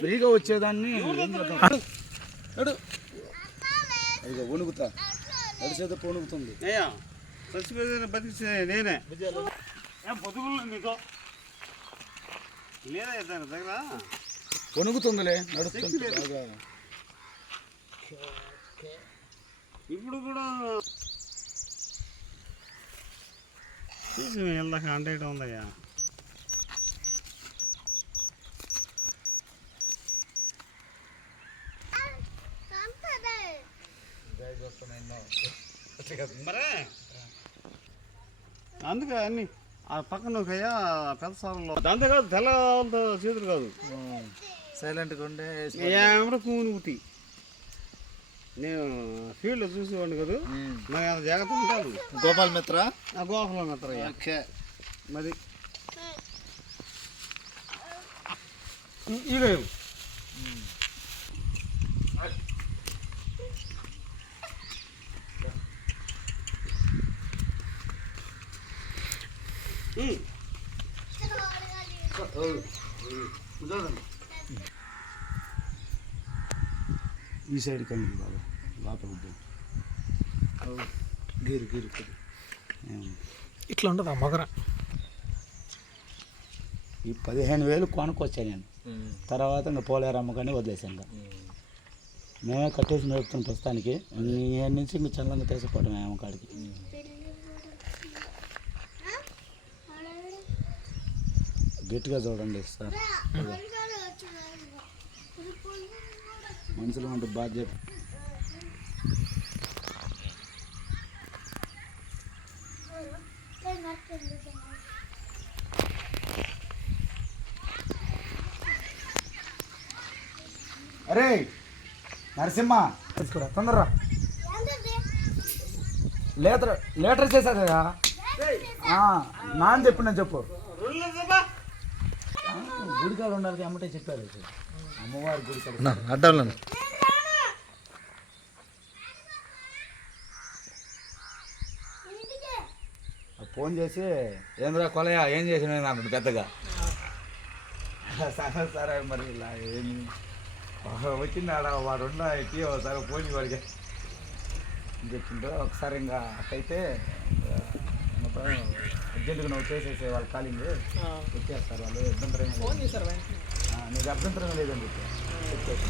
ఫ్రీగా వచ్చేదాన్ని ఇక వణుకుతా నడిచేది వణుకుతుంది. చచ్చిపోయి బతికితే నేనే పొద్దుగులు నీకు లేదా దాని దగ్గర వణుకుతుందిలే నడుస్తుంది బాగా. ఇప్పుడు కూడా వెళ్దాక అంటే ఉందయ్యా. మరే అందుకే అన్ని ఆ పక్కన ఒకయ్యా పెద్ద సార్లు దాంతో కాదు తెల్ల చేతులు కాదు సైలెంట్గా ఉండే ఏమన్నా కూనుకుతి. నేను ఫీల్డ్లో చూసేవాడిని కాదు, మరి అంత జాగ్రత్త ఉంటాను. గోపాల్ మిత్ర గోపాల్ మిత్ర మరి ఇక ఈ సైడ్ కండి బాబా లోపల గీరు గీరు ఇట్లా ఉండదు ఆ మొగర. ఈ 15,000 కొనుక్కొచ్చాను నేను. తర్వాత ఇంకా పోలేరమ్మ కానీ వదిలేసాను. మేమే కట్టేసి నడుపుతాం ప్రస్తుతానికి. నేను నుంచి ఇంక చల్లంగా తీసుకోవడం అమ్మ కాడికి. గట్టిగా చూడండి సార్, మనుషులు అంటే బాధ్యత. అరే నరసింహ తీసుకురా తొందరరా. లీటర్ చేశారు కదా నాన్న చెప్పిన చెప్పు. గుడికాడ ఉండాలి అమ్మటే చెప్పారు. అమ్మవారి గుడికాడ అడ్డాలను ఫోన్ చేసి ఏంద్రా కొలయా ఏం చేసిన నాకు పెద్దగా సరే మరి ఇలా ఏమి వచ్చింది ఆడ వాడు ఉన్న ఎక్కి ఒకసారి ఫోన్ వాడికి చెప్పిండ్రు. ఒకసారి ఇంకా అట్టయితే మొత్తం అర్జెంటుగా నువ్వు చేసేసే వాళ్ళ కాలింగ్ వచ్చేస్తారు వాళ్ళు. అభ్యంతరంగా నీకు అభ్యంతరంగా లేదని చెప్పి చెప్పేసి